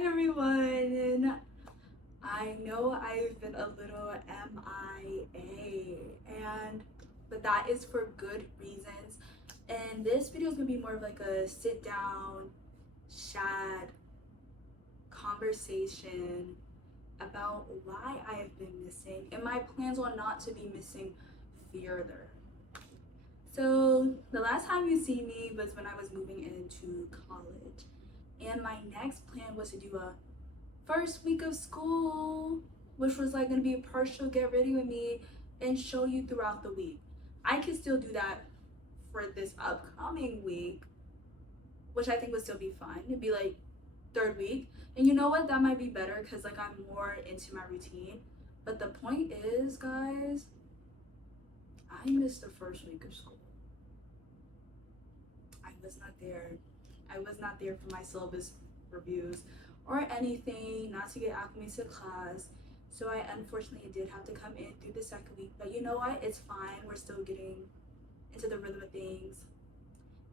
Hi everyone! I know I've been a little MIA, but that is for good reasons. And this video is gonna be more of like a sit down, chat, conversation about why I have been missing and my plans on not to be missing further. So the last time you see me was when I was moving into college, and my next plan was to do a first week of school, which was like gonna be a partial get ready with me and show you throughout the week. I can still do that for this upcoming week, which I think would still be fun. It'd be like third week, and you know what, that might be better because like I'm more into my routine. But the point is, guys, I missed the first week of school. I was not there. I was not there for my syllabus reviews or anything, not to get acclimated to class. So I unfortunately did have to come in through the second week. But you know what? It's fine. We're still getting into the rhythm of things.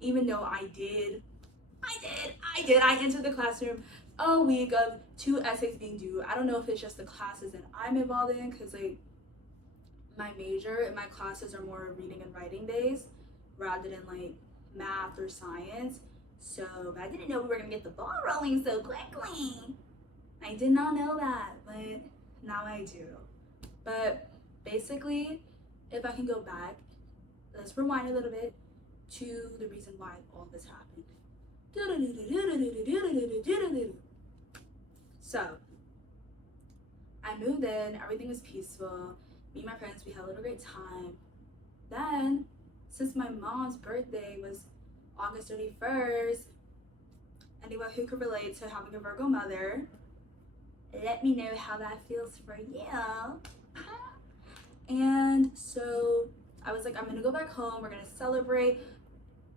Even though I entered the classroom a week of 2 essays being due. I don't know if it's just the classes that I'm involved in, because like my major and my classes are more reading and writing based rather than like math or science. So I didn't know we were gonna get the ball rolling so quickly. I did not know that, but now I do. But basically, if I can go back, let's rewind a little bit to the reason why all this happened. So I moved in, everything was peaceful. Me and my friends, we had a little great time. Then, since my mom's birthday was August 31st, anyone who could relate to having a Virgo mother, let me know how that feels for you. And so I was like, I'm gonna go back home, we're gonna celebrate.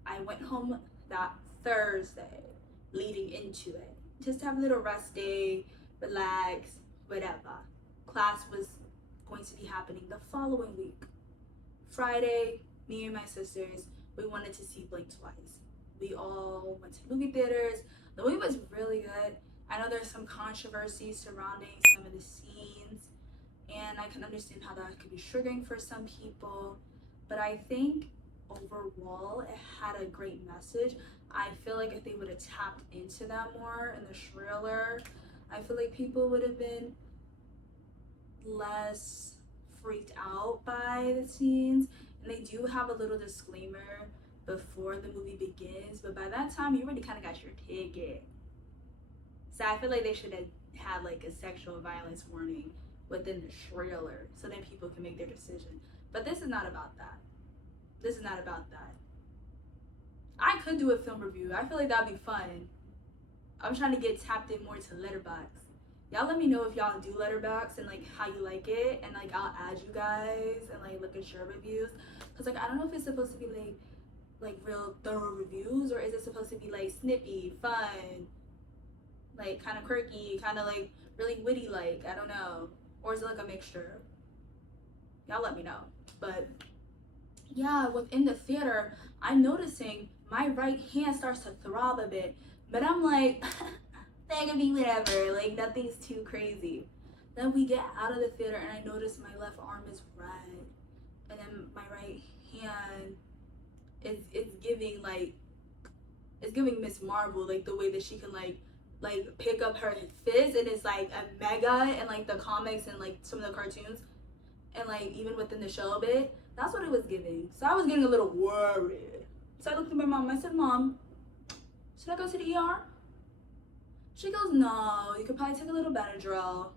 I went home that Thursday leading into it, just to have a little rest day, relax, whatever. Class was going to be happening the following week. Friday, me and my sisters, we wanted to see Blink twice. We all went to movie theaters. The movie was really good. I know there's some controversy surrounding some of the scenes, and I can understand how that could be triggering for some people, but I think overall it had a great message. I feel like if they would have tapped into that more in the trailer, I feel like people would have been less freaked out by the scenes. And they do have a little disclaimer before the movie begins, but by that time you already kind of got your ticket. So I feel like they should have had like a sexual violence warning within the trailer so then people can make their decision. But this is not about that. This is not about that. I could do a film review. I feel like that'd be fun. I'm trying to get tapped in more to Letterboxd. Y'all let me know if y'all do Letterboxd and like how you like it, and like I'll add you guys and like look at your reviews. Cause like I don't know if it's supposed to be like real thorough reviews, or is it supposed to be like snippy, fun, like kind of quirky, kind of like really witty, like I don't know, or is it like a mixture? Y'all let me know. But yeah, within the theater, I'm noticing my right hand starts to throb a bit, but I'm like, that can be whatever, like nothing's too crazy. Then we get out of the theater and I notice my left arm is red, and then my right hand is giving like, it's giving Miss Marvel, like the way that she can like pick up her fist, and it's like a mega in like the comics and like some of the cartoons and like even within the show a bit. That's what it was giving. So I was getting a little worried. So I looked at my mom. I said, Mom, should I go to the ER? She goes, no, you could probably take a little Benadryl.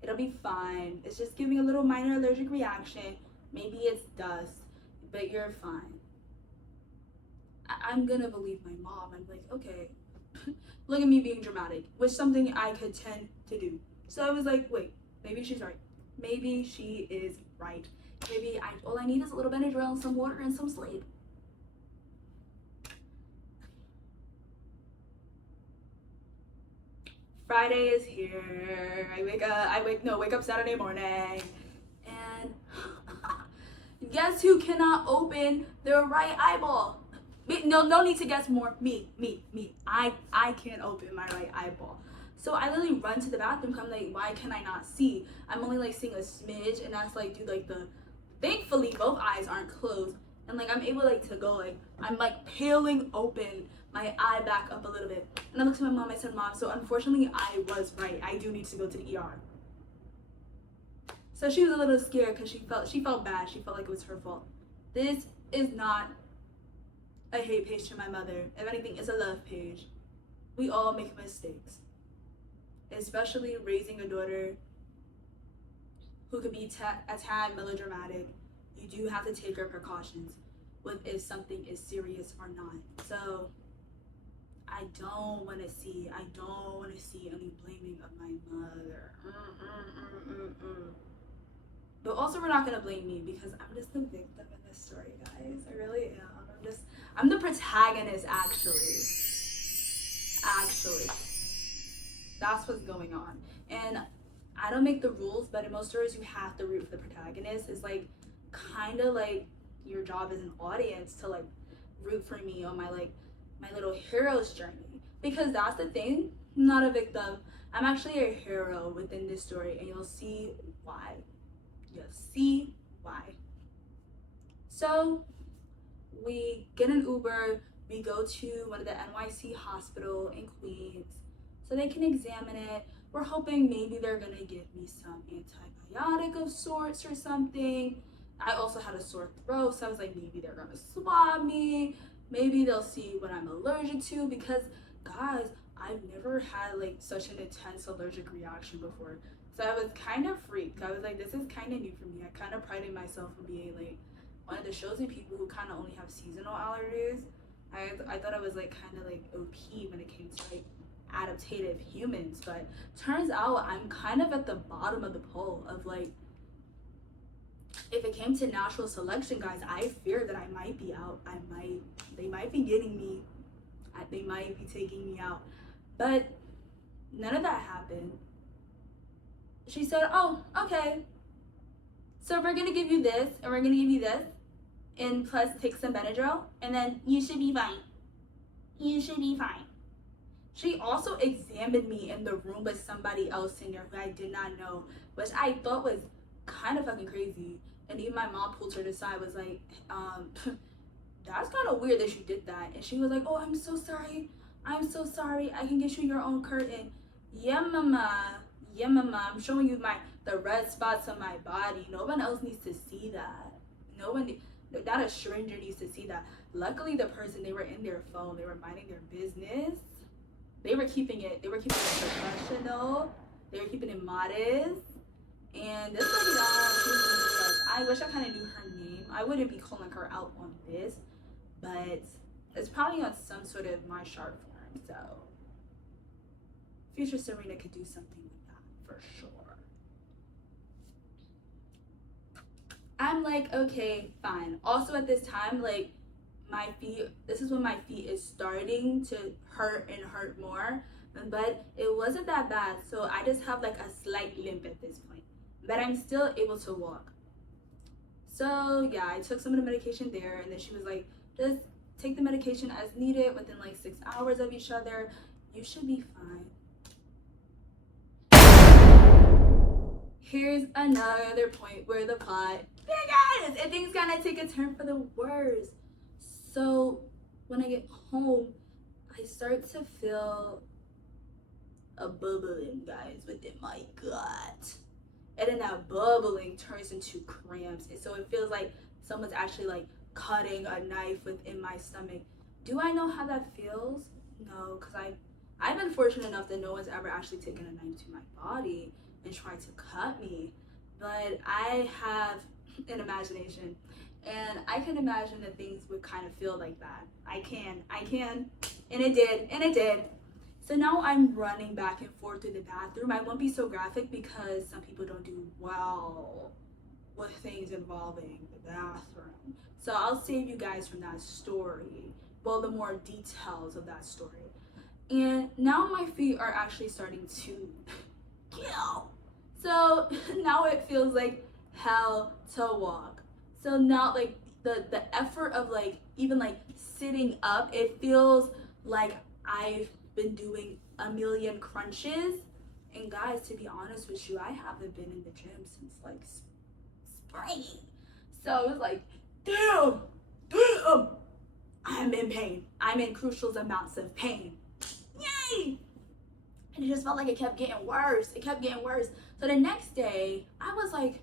It'll be fine. It's just giving a little minor allergic reaction. Maybe it's dust, but you're fine. I'm gonna believe my mom. I'm like, okay. Look at me being dramatic, which is something I could tend to do. So I was like, wait, maybe she's right. Maybe she is right. Maybe all I need is a little Benadryl, some water, and some sleep. Friday is here. I wake up Saturday morning, and guess who cannot open their right eyeball? No need to guess more. Me. I can't open my right eyeball. So I literally run to the bathroom, I'm like, why can I not see? I'm only like seeing a smidge, and that's like, dude, like thankfully both eyes aren't closed, and like I'm able like to go, like I'm like peeling open my eye back up a little bit, and I looked at my mom. I said, Mom, so unfortunately I was right. I do need to go to the ER. So she was a little scared because she felt bad. She felt like it was her fault. This is not a hate page to my mother. If anything, it's a love page. We all make mistakes, especially raising a daughter who could be a tad melodramatic. You do have to take her precautions with if something is serious or not. So I don't want to see any blaming of my mother. But also, we're not gonna blame me because I'm just the victim in this story, guys. I really am. I'm the protagonist, actually. That's what's going on. And I don't make the rules, but in most stories, you have to root for the protagonist. It's like kind of like your job as an audience to like root for me on my little hero's journey, because that's the thing. I'm not a victim. I'm actually a hero within this story, and you'll see why. So we get an Uber, we go to one of the NYC hospital in Queens so they can examine it. We're hoping maybe they're gonna give me some antibiotic of sorts or something. I also had a sore throat, so I was like, maybe they're gonna swab me, maybe they'll see what I'm allergic to, because guys, I've never had like such an intense allergic reaction before. So I was kind of freaked. I was like, this is kind of new for me. I kind of prided myself on being like one of the chosen people who kind of only have seasonal allergies. I thought I was like kind of like OP when it came to like adaptive humans, but turns out I'm kind of at the bottom of the pole of like, if it came to natural selection, guys, I fear that I might be out. They might be getting me. They might be taking me out. But none of that happened. She said, oh, okay, so we're gonna give you this, and we're gonna give you this, and plus take some Benadryl, and then you should be fine. She also examined me in the room with somebody else in there who I did not know, which I thought was kind of fucking crazy. And even my mom pulled her to the side, was like, that's kind of weird that you did that. And she was like, oh, I'm so sorry, I can get you your own curtain. Yeah, mama, I'm showing you the red spots on my body. No one else needs to see that. Not a stranger needs to see that. Luckily, the person, they were in their phone, they were minding their business. They were keeping it professional. They were keeping it modest. And this lady, I wish I kind of knew her name. I wouldn't be calling her out on this, but it's probably on some sort of my sharp form. So future Serena could do something with that for sure. I'm like, okay, fine. Also at this time, like my feet, this is when my feet is starting to hurt more, but it wasn't that bad. So I just have like a slight limp at this point, but I'm still able to walk. So yeah, I took some of the medication there, and then she was like, just take the medication as needed within like 6 hours of each other. You should be fine. Here's another point where the plot begins, and things gonna take a turn for the worse. So when I get home, I start to feel a bubbling, guys, within my gut. And then that bubbling turns into cramps. And so it feels like someone's actually like cutting a knife within my stomach. Do I know how that feels? No, because I've been fortunate enough that no one's ever actually taken a knife to my body and tried to cut me. But I have an imagination, and I can imagine that things would kind of feel like that. I can, and it did. So now I'm running back and forth through the bathroom. I won't be so graphic because some people don't do well with things involving the bathroom. So I'll save you guys from that story. Well, the more details of that story. And now my feet are actually starting to kill. So now it feels like hell to walk. So now like the effort of like even like sitting up, it feels like I've been doing a million crunches. And guys, to be honest with you, I haven't been in the gym since like spring. So it was like, damn, I'm in pain. I'm in crucial amounts of pain. Yay! And it just felt like it kept getting worse. It kept getting worse. So the next day, I was like,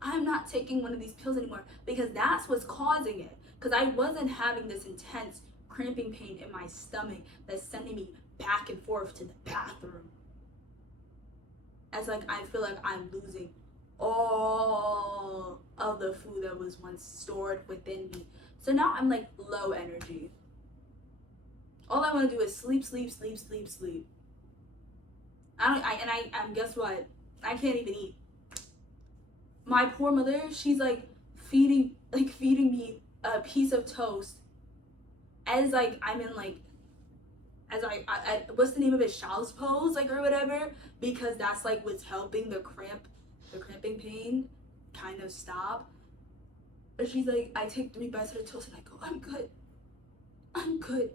I'm not taking one of these pills anymore, because that's what's causing it. Because I wasn't having this intense cramping pain in my stomach that's sending me back and forth to the bathroom. As like, I feel like I'm losing all of the food that was once stored within me. So now I'm like low energy. All I want to do is sleep. Guess what? I can't even eat. My poor mother, she's like feeding me a piece of toast as like I'm in like, as I what's the name of it, child's pose, like, or whatever, because that's like what's helping the cramping pain kind of stop. But she's like, I take 3 bites of the toast and I go, I'm good.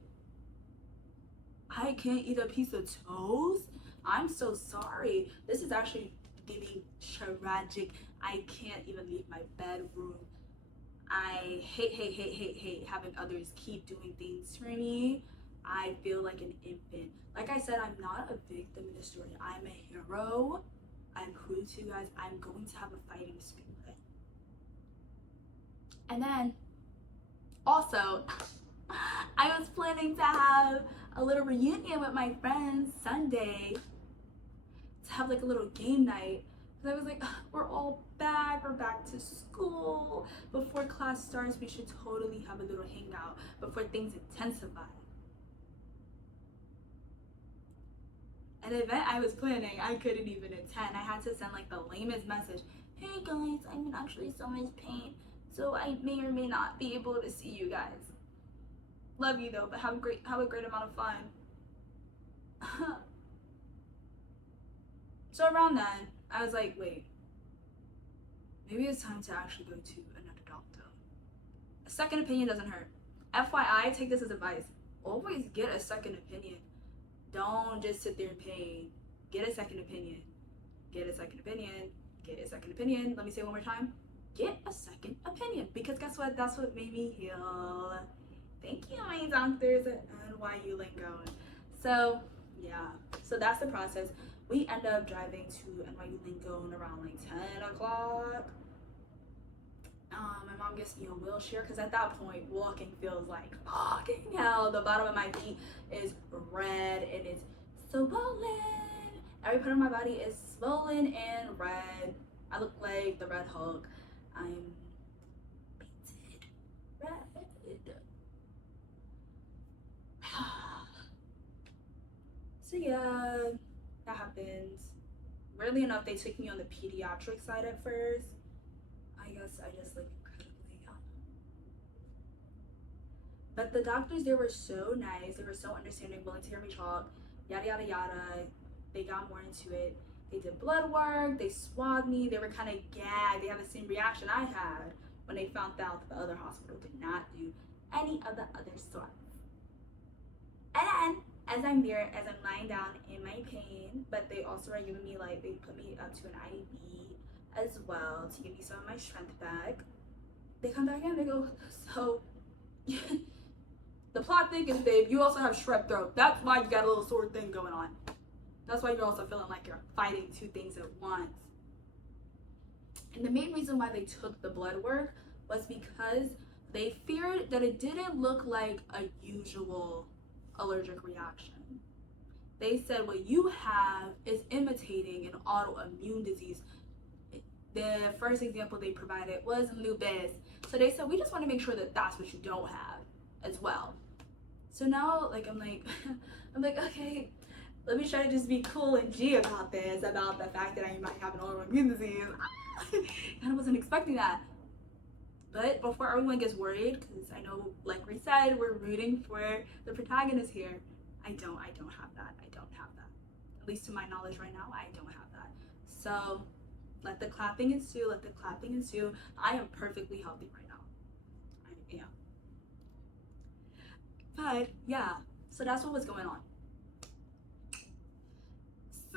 I can't eat a piece of toast. I'm so sorry. This is actually giving tragic. I can't even leave my bedroom. I hate having others keep doing things for me. I feel like an infant. Like I said, I'm not a victim in this story. I'm a hero. I'm proving to you guys I'm going to have a fighting spirit. And then also, I was planning to have a little reunion with my friends Sunday, to have like a little game night. Because I was like, we're all back, we're back to school. Before class starts, we should totally have a little hangout before things intensify. An event I was planning, I couldn't even attend. I had to send like the lamest message. Hey guys, I'm in actually so much pain, so I may or may not be able to see you guys. Love you though, but have a great amount of fun. So around then, I was like, wait, maybe it's time to actually go to another doctor. A second opinion doesn't hurt. FYI, take this as advice. Always get a second opinion. Don't just sit there in pain. Get a second opinion. Get a second opinion. Get a second opinion. Let me say it one more time. Get a second opinion. Because guess what? That's what made me heal. Thank you, my doctors at NYU Lincoln. So, yeah. So that's the process. We end up driving to NYU Lincoln around like 10 o'clock. My mom gets me a wheelchair because at that point, walking feels like fucking hell. The bottom of my feet is red and it's swollen. Every part of my body is swollen and red. I look like the Red Hulk. I'm painted red. So yeah, that happens. Weirdly enough, they took me on the pediatric side at first. I guess I just look incredibly young. But the doctors, they were so nice. They were so understanding, willing to hear me talk, yada, yada, yada. They got more into it. They did blood work. They swabbed me. They were kind of gagged. They had the same reaction I had when they found out that the other hospital did not do any of the other swabs. And then, as I'm there, as I'm lying down in my pain, but they also are giving me, like, they put me up to an IV as well to give me some of my strength back. They come back in, they go, so the plot thickens, babe, you also have strep throat. That's why you got a little sore thing going on. That's why you're also feeling like you're fighting 2 things at once. And the main reason why they took the blood work was because they feared that it didn't look like a usual allergic reaction. They said what you have is imitating an autoimmune disease. The first example they provided was lupus. So they said, we just want to make sure that that's what you don't have as well. So now, like, I'm like, okay, let me try to just be cool and G about this, about the fact that I might have an autoimmune disease. And I wasn't expecting that. But before everyone gets worried, because I know, like we said, we're rooting for the protagonist here. I don't have that. At least to my knowledge right now, I don't have that. So let the clapping ensue. I am perfectly healthy right now. I am. But yeah, so that's what was going on.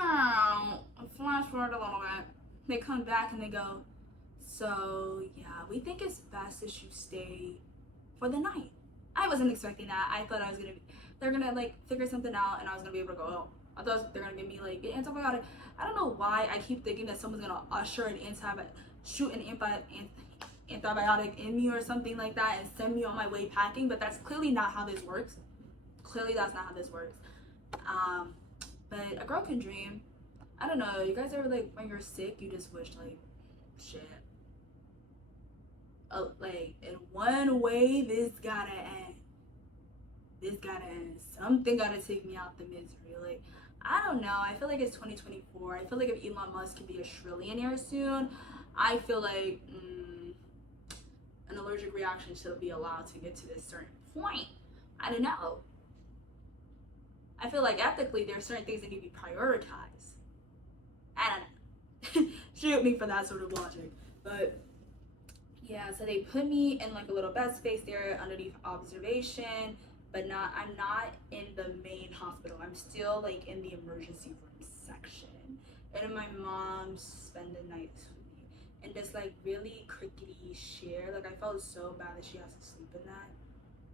So, flash forward a little bit. They come back and they go, so yeah, we think it's best if you stay for the night. I wasn't expecting that. I thought I was gonna be, they're gonna like figure something out and I was gonna be able to go home. I thought they're gonna give me like an antibiotic. I don't know why I keep thinking that someone's gonna usher an antibiotic in me or something like that and send me on my way packing, but that's clearly not how this works. Clearly that's not how this works. But a girl can dream. I don't know, you guys ever like when you're sick you just wish like shit, like in one way this gotta end, something gotta take me out the misery. Like I don't know, I feel like it's 2024. I feel like if Elon Musk can be a trillionaire soon, I feel like an allergic reaction should be allowed to get to this certain point. I don't know, I feel like ethically there's certain things that need to be prioritized. I don't know. Shoot me for that sort of logic. But yeah, so they put me in like a little bed space there underneath observation, but I'm not in the main hospital. I'm still like in the emergency room section. And my mom spent the night with me. And this like really crickety share. Like I felt so bad that she has to sleep in that.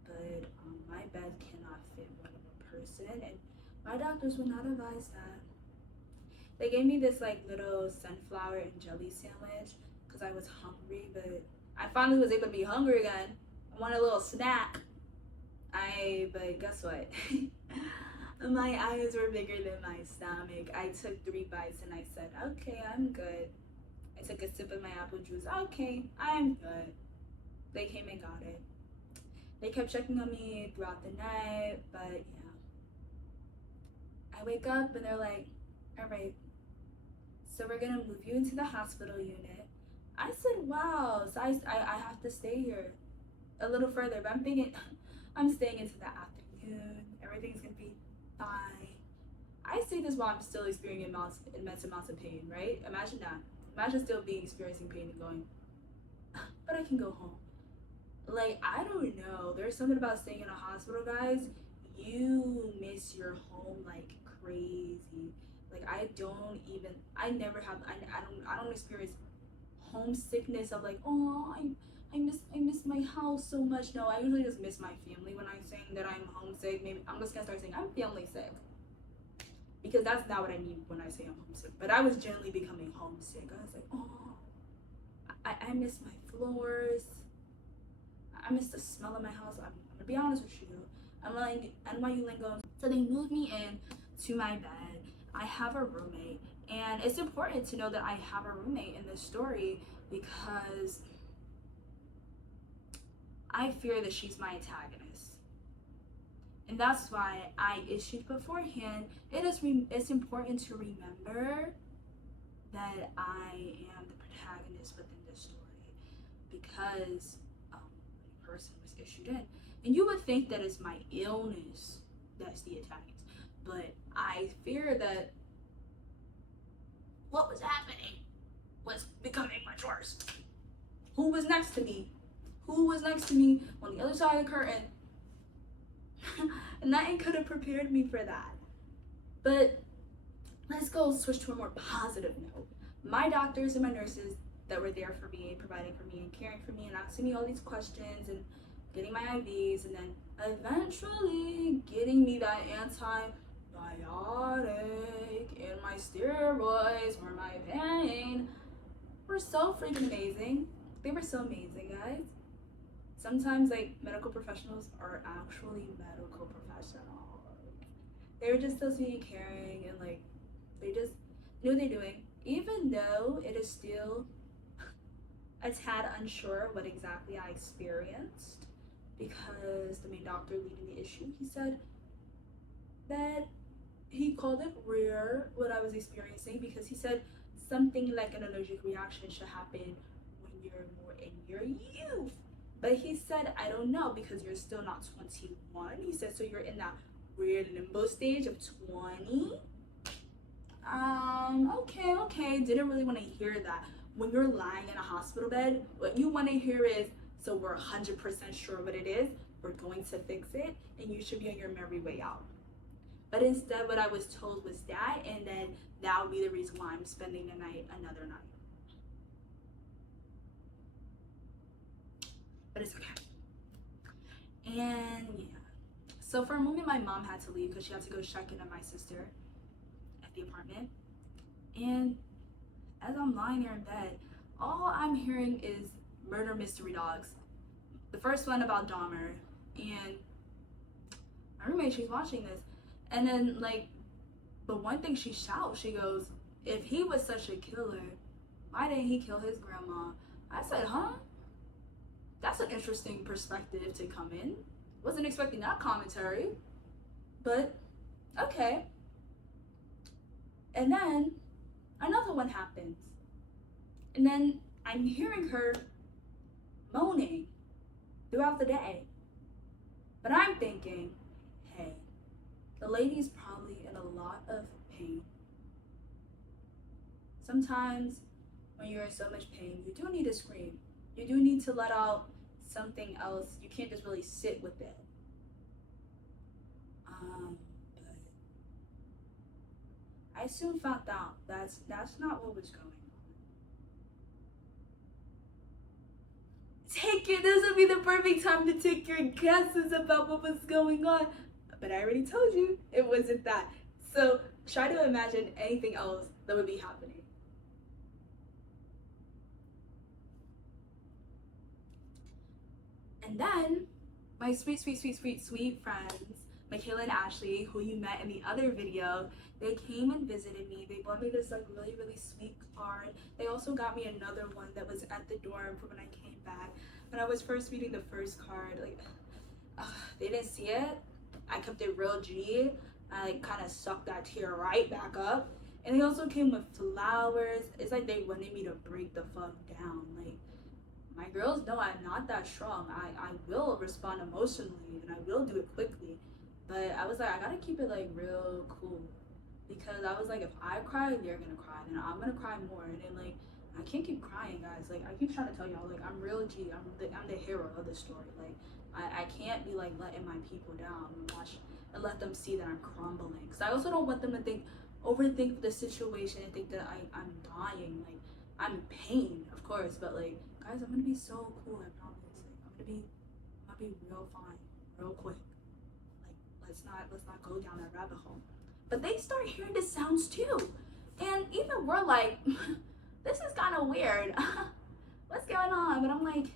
But my bed cannot fit one more person. And my doctors would not advise that. They gave me this like little sunflower and jelly sandwich because I was hungry, but I finally was able to be hungry again. I wanted a little snack. But guess what? My eyes were bigger than my stomach. I took 3 bites and I said, okay, I'm good. I took a sip of my apple juice. Okay, I'm good. They came and got it. They kept checking on me throughout the night, but yeah. I wake up and they're like, all right, so we're gonna move you into the hospital unit. I said, wow, so I have to stay here a little further, but I'm thinking, I'm staying into the afternoon. Everything's gonna be fine. I say this while I'm still experiencing immense amounts of pain, right? Imagine that. Imagine still experiencing pain and going, but I can go home. Like, I don't know. There's something about staying in a hospital, guys. You miss your home like crazy. Like I don't experience homesickness of like, oh, I miss my house so much. No, I usually just miss my family when I'm saying that I'm homesick. Maybe I'm just gonna start saying I'm family sick, because that's not what I mean when I say I'm homesick. But I was generally becoming homesick. I was like, oh, I miss my floors. I miss the smell of my house. I'm gonna be honest with you. I'm like NYU lingo. So they moved me in to my bed. I have a roommate, and it's important to know that I have a roommate in this story because I fear that she's my antagonist. And that's why I issued beforehand, it's important to remember that I am the protagonist within this story, because the person was issued in. And you would think that it's my illness that's the antagonist, but I fear that what was happening was becoming much worse. Who was next to me? Who was next to me on the other side of the curtain? And nothing could have prepared me for that. But let's go switch to a more positive note. My doctors and my nurses that were there for me, providing for me and caring for me and asking me all these questions and getting my IVs, and then eventually getting me that antibiotic and my steroids for my pain were so freaking amazing. They were so amazing, guys. Sometimes like medical professionals are actually medical professionals. They were just so sweet and caring, and like they just knew what they're doing, even though it is still a tad unsure what exactly I experienced, because the main doctor leading the issue, he said that he called it rare what I was experiencing, because he said something like an allergic reaction should happen when you're more in your youth. But he said, I don't know, because you're still not 21. He said, so you're in that weird limbo stage of 20. Okay. Didn't really want to hear that. When you're lying in a hospital bed, what you want to hear is, so we're 100% sure what it is, we're going to fix it, and you should be on your merry way out. But instead what I was told was that, and then that would be the reason why I'm spending the night another night. But it's okay. And yeah. So for a moment my mom had to leave because she had to go check in on my sister at the apartment. And as I'm lying there in bed, all I'm hearing is murder mystery dogs. The first one about Dahmer, and my roommate, she's watching this, and then like, but one thing she shouts, she goes, if he was such a killer, why didn't he kill his grandma? I said, huh? That's an interesting perspective to come in. Wasn't expecting that commentary, but okay. And then another one happens, and then I'm hearing her moaning throughout the day. But I'm thinking, hey, the lady's probably in a lot of pain. Sometimes when you're in so much pain, you do need to scream. You do need to let out something else. You can't just really sit with it. But I soon found out that's not what was going on. This would be the perfect time to take your guesses about what was going on. But I already told you it wasn't that. So try to imagine anything else that would be happening. And then my sweet friends, Michaela and Ashley, who you met in the other video, they came and visited me. They bought me this like really sweet card. They also got me another one that was at the dorm for when I came back. When I was first reading the first card, like, they didn't see it. I kept it real G. I kind of sucked that tear right back up. And they also came with flowers. It's like they wanted me to break the fuck down. Like, my girls know I'm not that strong. I will respond emotionally and I will do it quickly. But I was like, I gotta keep it like real cool. Because I was like, if I cry, they're gonna cry. And I'm gonna cry more. And then like, I can't keep crying, guys. Like, I keep trying to tell y'all, like, I'm real G. I'm the hero of the story. Like, I can't be like letting my people down and let them see that I'm crumbling. Because I also don't want them to overthink the situation and think that I'm dying. Like, I'm in pain, of course, but like, guys, I'm gonna be so cool. I promise. Like, I'm gonna be real fine, real quick. Like, let's not go down that rabbit hole. But they start hearing the sounds too, and even we're like, this is kind of weird. What's going on? But I'm like,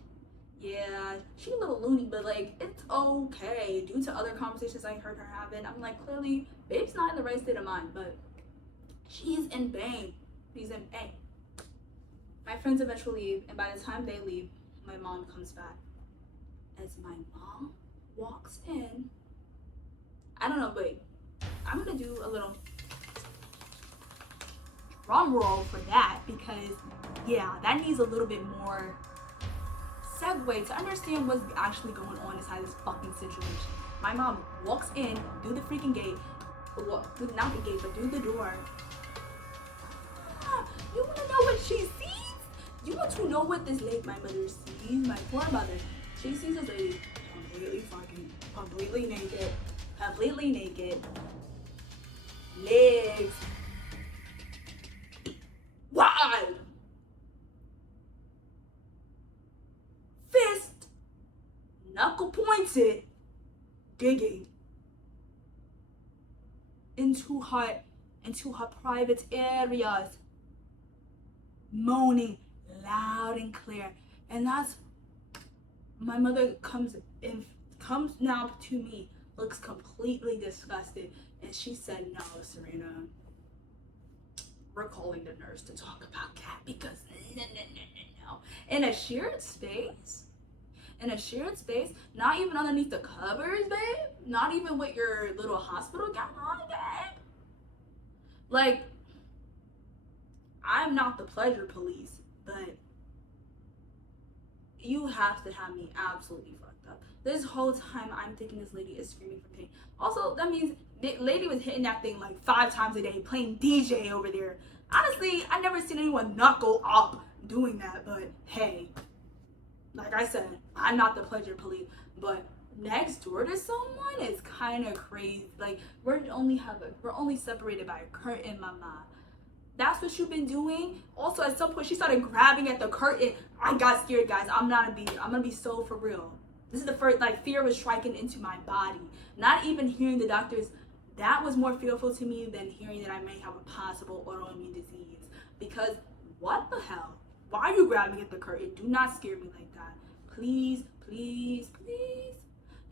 yeah, she's a little loony, but like, it's okay. Due to other conversations I heard her having, I'm like, clearly, babe's not in the right state of mind, but she's in pain. She's in pain. My friends eventually leave, and by the time they leave, my mom comes back. As my mom walks in, I don't know, but I'm gonna do a little drum roll for that because, yeah, that needs a little bit more segue to understand what's actually going on inside this fucking situation. My mom walks in through the freaking gate, well, not the gate, but through the door. You wanna know what she sees? You want to know what this lady, my mother sees? My poor mother. She sees this lady completely naked, legs wide, fist knuckle pointed, digging into her private areas, moaning loud and clear. And that's, my mother comes now to me, looks completely disgusted, and she said, no, Serena, we're calling the nurse to talk about that because no. In a shared space, not even underneath the covers, babe, not even with your little hospital gown on, babe. Like, I'm not the pleasure police, but you have to have me absolutely fucked up. This whole time I'm thinking this lady is screaming for pain. Also, that means the lady was hitting that thing like 5 times a day, playing DJ over there. Honestly, I never seen anyone knuckle up doing that, but hey, like I said, I'm not the pleasure police, but next door to someone is kind of crazy. Like, we're only separated by a curtain, mama. That's what you've been doing. Also, at some point, she started grabbing at the curtain. I got scared, guys. I'm gonna be so for real. This is the first, like, fear was striking into my body. Not even hearing the doctors, that was more fearful to me than hearing that I may have a possible autoimmune disease. Because what the hell? Why are you grabbing at the curtain? Do not scare me like that. Please, please, please.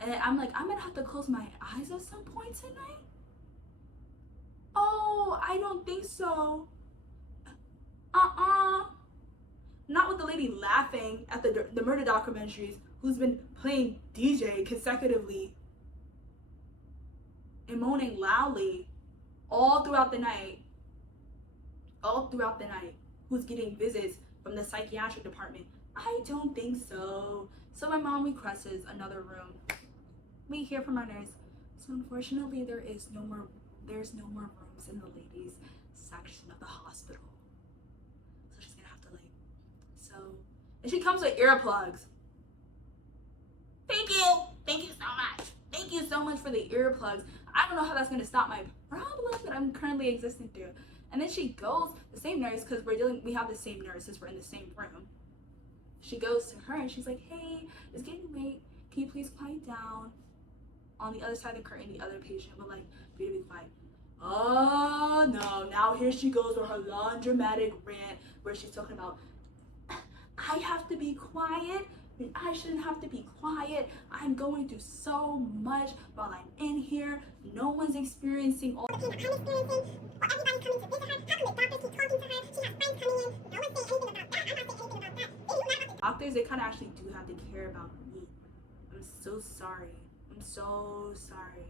And then I'm like, I'm gonna have to close my eyes at some point tonight. Oh, I don't think so. Not with the lady laughing at the murder documentaries who's been playing DJ consecutively and moaning loudly all throughout the night, who's getting visits from the psychiatric department. I don't think so. So my mom requests another room. We hear from our nurse. So unfortunately, there's no more rooms in the ladies section of the hospital. So she's gonna have to and she comes with earplugs. Thank you so much. Thank you so much for the earplugs. I don't know how that's gonna stop my problem that I'm currently existing through. And then she goes, the same nurse, because we have the same nurse since we're in the same room. She goes to her and she's like, hey, it's getting late. Can you please quiet down? On the other side of the curtain, the other patient would like be to be quiet. Oh no, now here she goes with her long dramatic rant where she's talking about, I have to be quiet. I shouldn't have to be quiet. I'm going through so much while I'm in here. No one's experiencing all the pain I'm experiencing. Or everybody's coming to visit her. How come the doctors keep talking to her? She has friends coming in. No one's saying anything about that. I'm not saying anything about that. Doctors, they kind of actually do have to care about me. I'm so sorry. I'm so sorry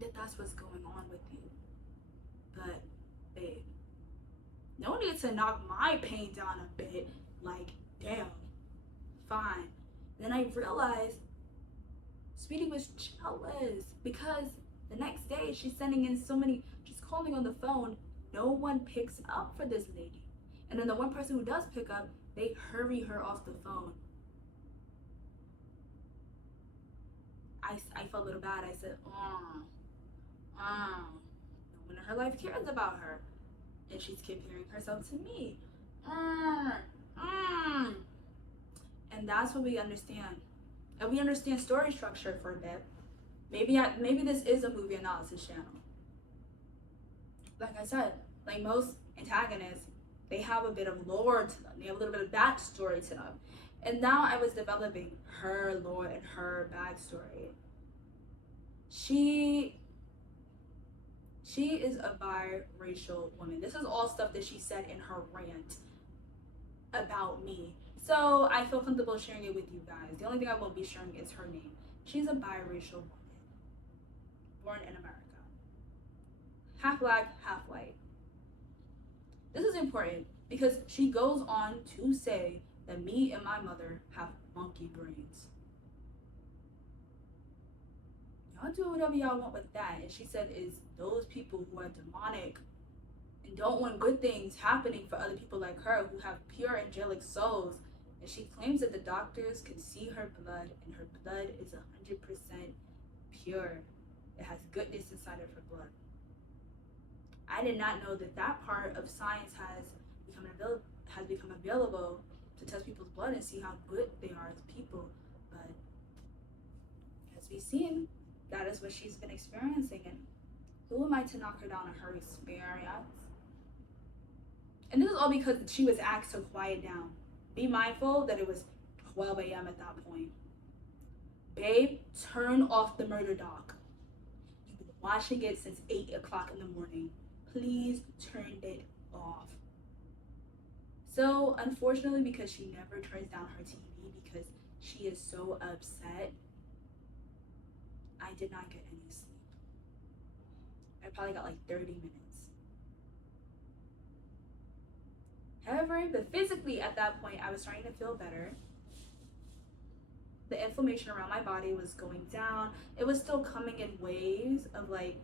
that that's what's going on with you. But, babe, no need to knock my pain down a bit. Like, damn. Fine. Then I realized Sweetie was jealous because the next day she's calling on the phone. No one picks up for this lady. And then the one person who does pick up, they hurry her off the phone. I felt a little bad. I said, no one in her life cares about her. And she's comparing herself to me. And that's what we understand. And we understand story structure for a bit. Maybe this is a movie analysis channel. Like I said, like most antagonists, they have a bit of lore to them. They have a little bit of backstory to them. And now I was developing her lore and her backstory. She is a biracial woman. This is all stuff that she said in her rant about me. So I feel comfortable sharing it with you guys. The only thing I won't be sharing is her name. She's a biracial woman, born in America. Half black, half white. This is important because she goes on to say that me and my mother have monkey brains. Y'all do whatever y'all want with that. And she said it's those people who are demonic and don't want good things happening for other people like her who have pure angelic souls. And she claims that the doctors can see her blood and her blood is 100% pure. It has goodness inside of her blood. I did not know that that part of science has become available to test people's blood and see how good they are as people. But as we've seen, that is what she's been experiencing. And who am I to knock her down on her experience? And this is all because she was asked to quiet down. Be mindful that it was 12 a.m. at that point. Babe, turn off the murder doc. You've been watching it since 8 o'clock in the morning. Please turn it off. So, unfortunately, because she never turns down her TV because she is so upset, I did not get any sleep. I probably got like 30 minutes. However, but physically at that point, I was starting to feel better. The inflammation around my body was going down. It was still coming in waves of like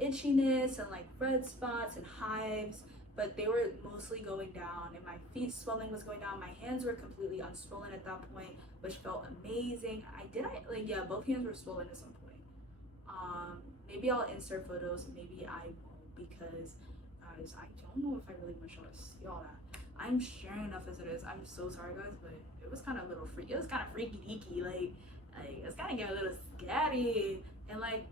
itchiness and like red spots and hives, but they were mostly going down, and my feet swelling was going down. My hands were completely unswollen at that point, which felt amazing. Yeah, both hands were swollen at some point. Maybe I'll insert photos, maybe I won't, because guys, I don't know if I really want to show all that. I'm sharing enough as it is. I'm so sorry, guys, but it was kind of a little freaky. It was kind of freaky deaky. Like it's kind of getting a little scary. And like,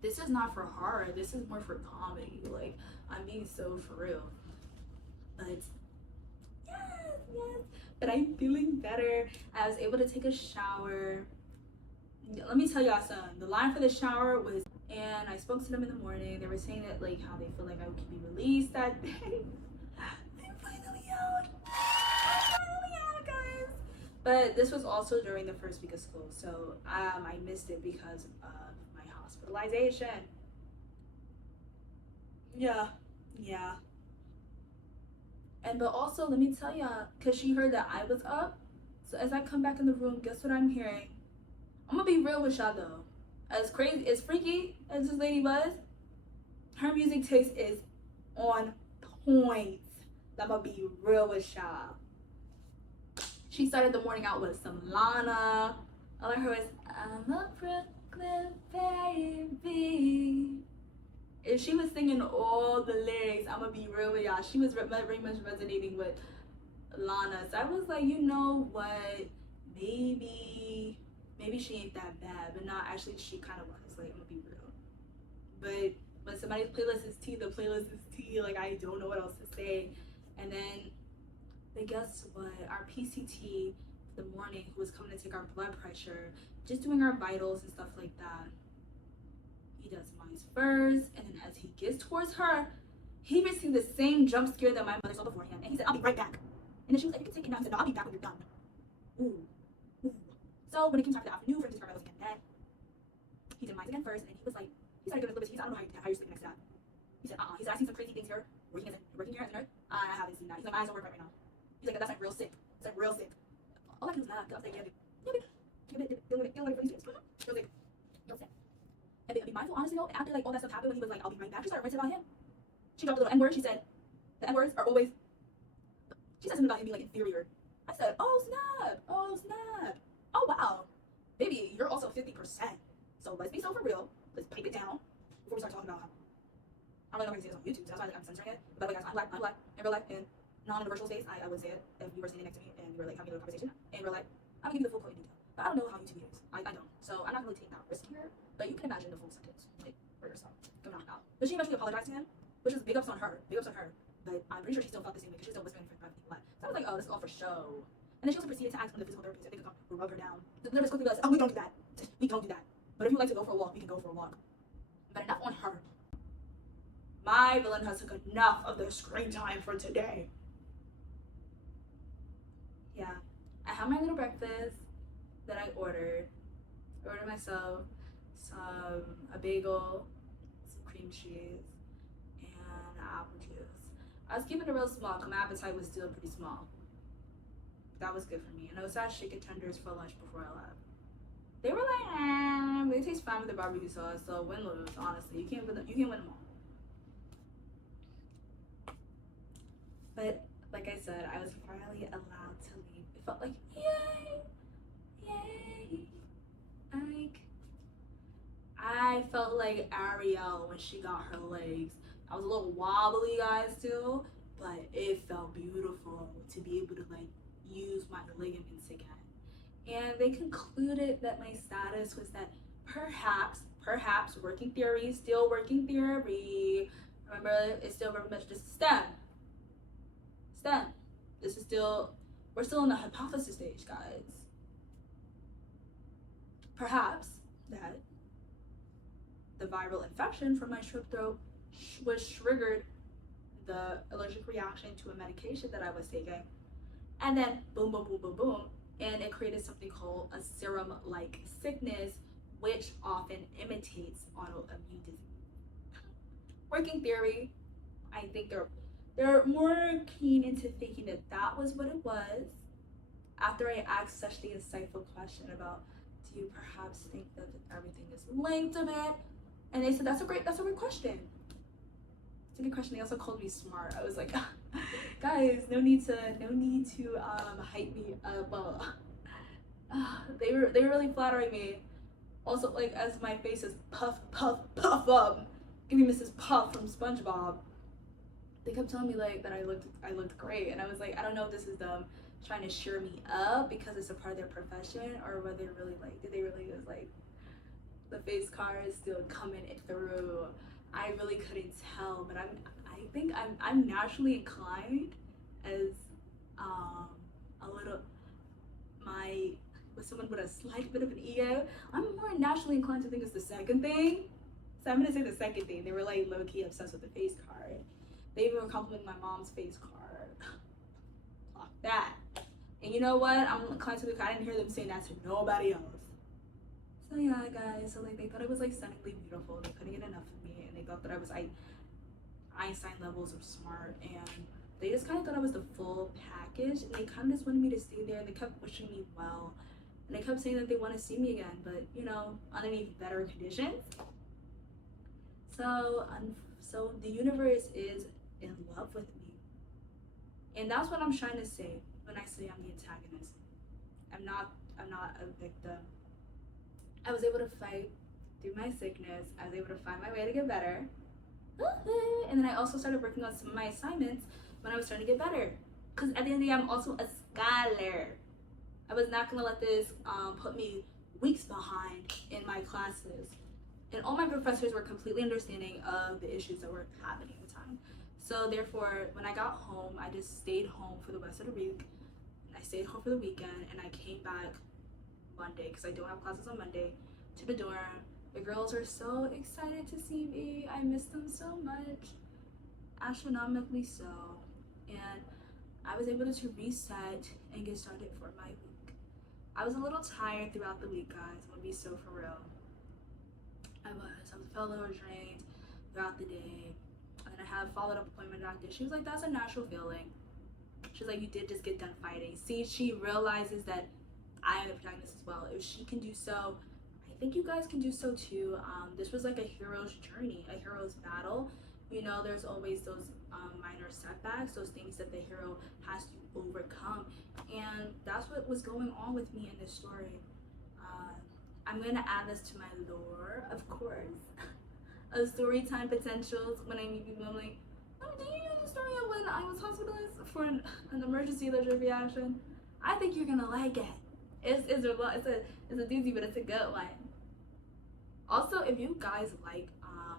this is not for horror. This is more for comedy. Like, I'm being so for real. But yes. But I'm feeling better. I was able to take a shower. Let me tell y'all something. The line for the shower was, and I spoke to them in the morning. They were saying that like how they feel like I could be released that day. I'm finally out. Guys. But this was also during the first week of school, so I missed it because of my hospitalization. Yeah. And but also, let me tell y'all, cause she heard that I was up. So as I come back in the room, guess what I'm hearing? I'm gonna be real with y'all though. As crazy, as freaky as this lady was, her music taste is on point. I'm gonna be real with y'all. She started the morning out with some Lana. All I heard was, I'm a Brooklyn baby. And she was singing all the lyrics. I'm gonna be real with y'all. She was very much resonating with Lana. So I was like, you know what? Maybe she ain't that bad. But not actually, she kind of was. Like, I'm gonna be real. But when somebody's playlist is tea, the playlist is tea. Like, I don't know what else to say. And then, but guess what? Our PCT the morning, who was coming to take our blood pressure, just doing our vitals and stuff like that. He does mine first, and then as he gets towards her, he received the same jump scare that my mother saw beforehand. And he said, I'll be right back. And then she was like, you can take it now. He said, no, I'll be back when you're done. Ooh. So when it came time for the afternoon for him to start my again, then he did mine again first, and then he was like, he started giving us a little bit. He said, I don't know how you're sleeping next to that. He said, He said, I see some crazy things here. Working here as a nurse. I haven't seen that. He's like, my eyes don't work right now. He's like, that's like real sick. It's like real sick. All I can do is laugh. I was like, Real sick. And be mindful, honestly though, after like all that stuff happened when he was like, I'll be right back, she started ranting about him. She dropped a little N-word. She said, the N-words are always, she said something about him being like inferior. I said, oh snap. Oh wow. Baby, you're also 50%. So let's be so for real. Let's pipe it down before we start talking about him. I don't really know if I can say this on YouTube, so that's why I'm censoring it. But guys, I'm black, in real life, and not in a virtual space, I would say it if you were standing next to me and we were like having a little conversation. In real life, I'm gonna give you the full quote in detail. But I don't know how YouTube is. I don't. So I'm not gonna take that risk here, but you can imagine the full sentence, like, for yourself. Go knock out. But she eventually apologized to him, which is big ups on her. But I'm pretty sure she still felt the same way, because she's still whispering for 5 people. So I was like, oh, this is all for show. And then she also proceeded to ask one of the physical therapists if they could come rub her down. The nurse quickly goes, oh, we don't do that. We don't do that. But if you like to go for a walk, we can go for a walk. But enough on her. My villain has took enough of the screen time for today. Yeah, I had my little breakfast that I ordered. I ordered myself a bagel, some cream cheese, and apple juice. I was keeping it real small because my appetite was still pretty small. That was good for me. And I was at chicken tenders for lunch before I left. They were like, they taste fine with the barbecue sauce, so win-lose, honestly. You can't win them all. But like I said, I was finally allowed to leave. It felt like, yay. Like, I felt like Ariel when she got her legs. I was a little wobbly, guys, still, but it felt beautiful to be able to like use my ligaments again. And they concluded that my status was that perhaps working theory, still working theory. Remember, it's still very much just STEM. This is still, we're still in the hypothesis stage, guys. Perhaps that the viral infection from my strep throat was triggered the allergic reaction to a medication that I was taking. And then boom, and it created something called a serum-like sickness, which often imitates autoimmune disease. Working theory, I think they're more keen into thinking that that was what it was. After I asked such the insightful question about, do you perhaps think that everything is linked a bit? And they said, that's a great question. It's a good question. They also called me smart. I was like, guys, no need to hype me up. Well, they were really flattering me. Also, like, as my face is puff puff up, give me Mrs. Puff from SpongeBob. They kept telling me like that I looked great, and I was like, I don't know if this is them trying to cheer me up because it's a part of their profession, or whether really like did they really just like the face card is still coming through. I really couldn't tell, but I think I'm naturally inclined as a little my with someone with a slight bit of an ego. I'm more naturally inclined to think it's the second thing. So I'm gonna say the second thing. They were like low key obsessed with the face card. They even were complimenting my mom's face card. Fuck that. And you know what? I'm inclined to I didn't hear them saying that to nobody else. So yeah, guys. So like they thought it was like stunningly beautiful. They couldn't get enough of me, and they thought that I was like Einstein levels of smart, and they just kind of thought I was the full package, and they kind of just wanted me to stay there, and they kept wishing me well, and they kept saying that they want to see me again, but you know, underneath better conditions. So the universe is in love with me, and that's what I'm trying to say when I say I'm the antagonist. I'm not a victim. I was able to fight through my sickness. I was able to find my way to get better. And then I also started working on some of my assignments when I was starting to get better. Because at the end of the day, I'm also a scholar. I was not going to let this put me weeks behind in my classes. And all my professors were completely understanding of the issues that were happening at the time. So therefore, when I got home, I just stayed home for the rest of the week. And I stayed home for the weekend, and I came back Monday, because I don't have classes on Monday, to the dorm. The girls are so excited to see me. I miss them so much, astronomically so. And I was able to reset and get started for my week. I was a little tired throughout the week, guys. I'm gonna be so for real. I felt a little drained throughout the day. And I had a follow-up appointment doctor. She was like, that's a natural feeling. She's like, you did just get done fighting. See, she realizes that I am the protagonist as well. If she can do so, I think you guys can do so too. This was like a hero's journey, a hero's battle. You know, there's always those minor setbacks, those things that the hero has to overcome. And that's what was going on with me in this story. I'm going to add this to my lore, of course, of storytime potentials. When I meet people, I'm like, oh, do you know the story of when I was hospitalized for an emergency allergic reaction? I think you're going to like it. It's a doozy, but it's a good one. Also, if you guys like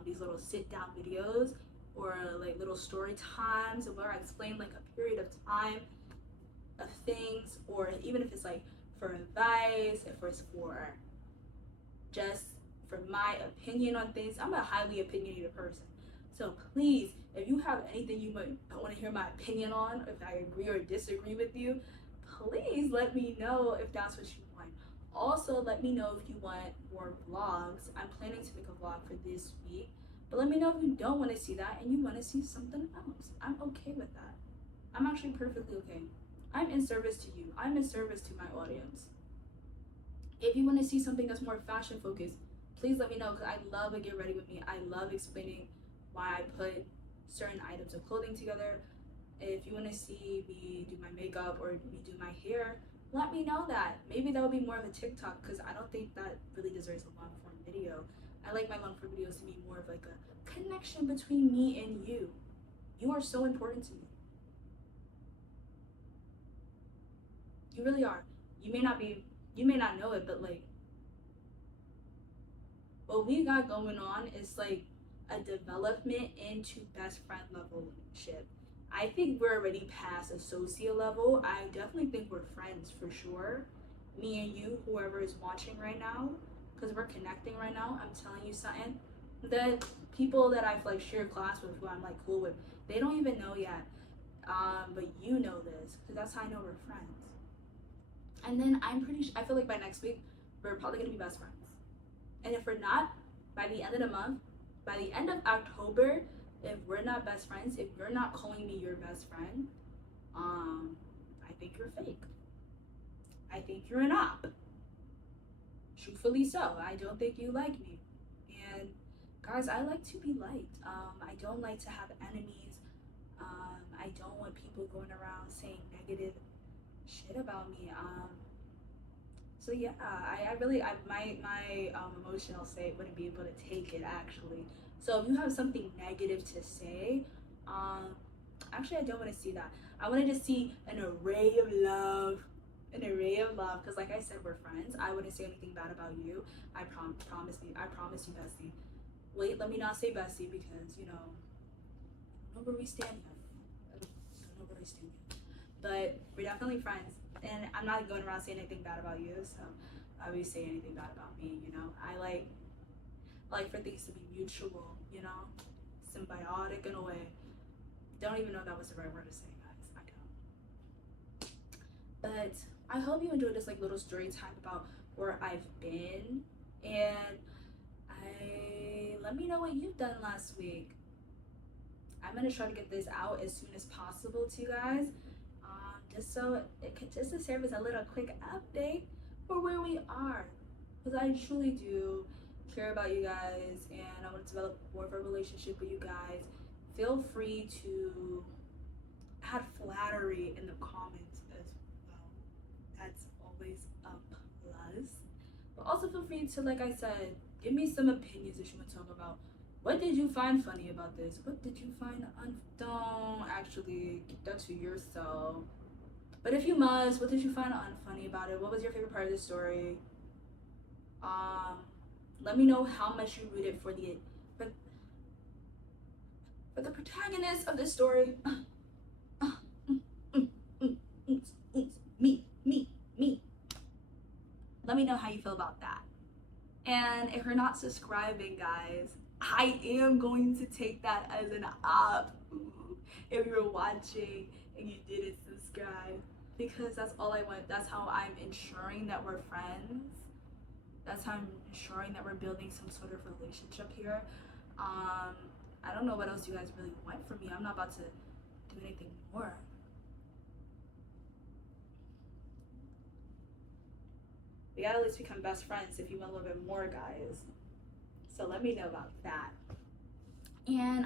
these little sit-down videos or like little story times where I explain like a period of time of things, or even if it's like for advice, if it's for just for my opinion on things, I'm a highly opinionated person. So please, if you have anything you might want to hear my opinion on, if I agree or disagree with you, please let me know if that's what you want. Also, let me know if you want more vlogs. I'm planning to make a vlog for this week, but let me know if you don't want to see that and you want to see something else. I'm okay with that. I'm actually perfectly okay. I'm in service to you. I'm in service to my audience. If you want to see something that's more fashion focused, please let me know, because I love a get ready with me. I love explaining why I put certain items of clothing together. If you want to see me do my makeup or me do my hair, let me know that. Maybe that would be more of a TikTok, because I don't think that really deserves a long form video. I like my long form videos to be more of like a connection between me and you. You are so important to me. You really are. You may not know it, but like what we got going on is like a development into best friend level ship. I think we're already past associate level. I definitely think we're friends for sure. Me and you, whoever is watching right now, because we're connecting right now. I'm telling you something that people that I've like shared class with, who I'm like cool with, they don't even know yet. But you know this, because that's how I know we're friends. And then I feel like by next week, we're probably gonna be best friends. And if we're not, by the end of the month, by the end of October, if we're not best friends, if you're not calling me your best friend, I think you're fake. I think you're an op. Truthfully so. I don't think you like me. And guys, I like to be liked. I don't like to have enemies. I don't want people going around saying negative shit about me. So yeah, I really, my emotional state wouldn't be able to take it actually. So if you have something negative to say, um, actually I don't want to see that. I want to just see an array of love, an array of love. Because like I said, we're friends. I wouldn't say anything bad about you. Promise me. I promise you, bestie. Wait, let me not say bestie because you know where we stand yet. I don't know where we stand yet. But we're definitely friends, and I'm not going around saying anything bad about you. So I always say anything bad about me. You know, I like for things to be mutual. You know, symbiotic in a way. Don't even know if that was the right word to say, guys. I don't. But I hope you enjoyed this like little story time about where I've been, and let me know what you've done last week. I'm gonna try to get this out as soon as possible to you guys, just so it could just to serve as a little quick update for where we are, because I truly do care about you guys, and I want to develop more of a relationship with you guys. Feel free to add flattery in the comments as well. That's always a plus. But also feel free to, like I said, give me some opinions if you want to talk about. What did you find funny about this? What did you find don't actually keep that to yourself. But if you must, what did you find unfunny about it? What was your favorite part of the story? Let me know how much you rooted for the protagonist of this story. Me. Let me know how you feel about that. And if you're not subscribing, guys, I am going to take that as an op if you're watching and you didn't subscribe, because that's all I want. That's how I'm ensuring that we're friends. That's how I'm ensuring that we're building some sort of relationship here. I don't know what else you guys really want from me. I'm not about to do anything more. We gotta at least become best friends if you want a little bit more, guys. So let me know about that. And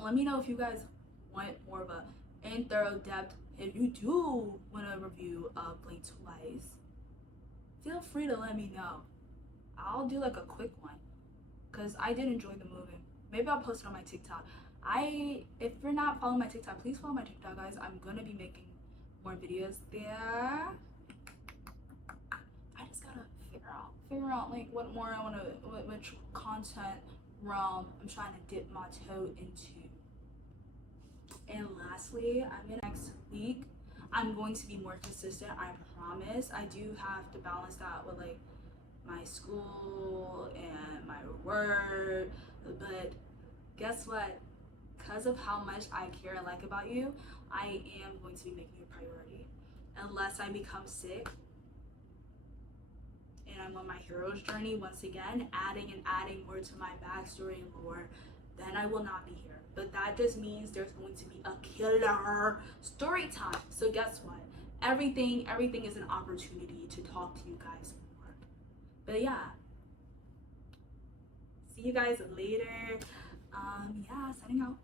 let me know if you guys want more of a in thorough depth. If you do want a review of Blink Twice, feel free to let me know. I'll do like a quick one, because I did enjoy the movie. Maybe I'll post it on my TikTok. If you're not following my TikTok, please follow my TikTok, guys. I'm gonna be making more videos there. I just gotta figure out like what more I wanna, which content realm I'm trying to dip my toe into. And lastly, next week I'm going to be more consistent, I promise. I do have to balance that with like my school and my work, but guess what? Because of how much I care and like about you, I am going to be making you a priority. Unless I become sick and I'm on my hero's journey once again, adding more to my backstory and lore, then I will not be here. But that just means there's going to be a killer story time. So guess what? Everything is an opportunity to talk to you guys more. But yeah, see you guys later. Yeah, signing out.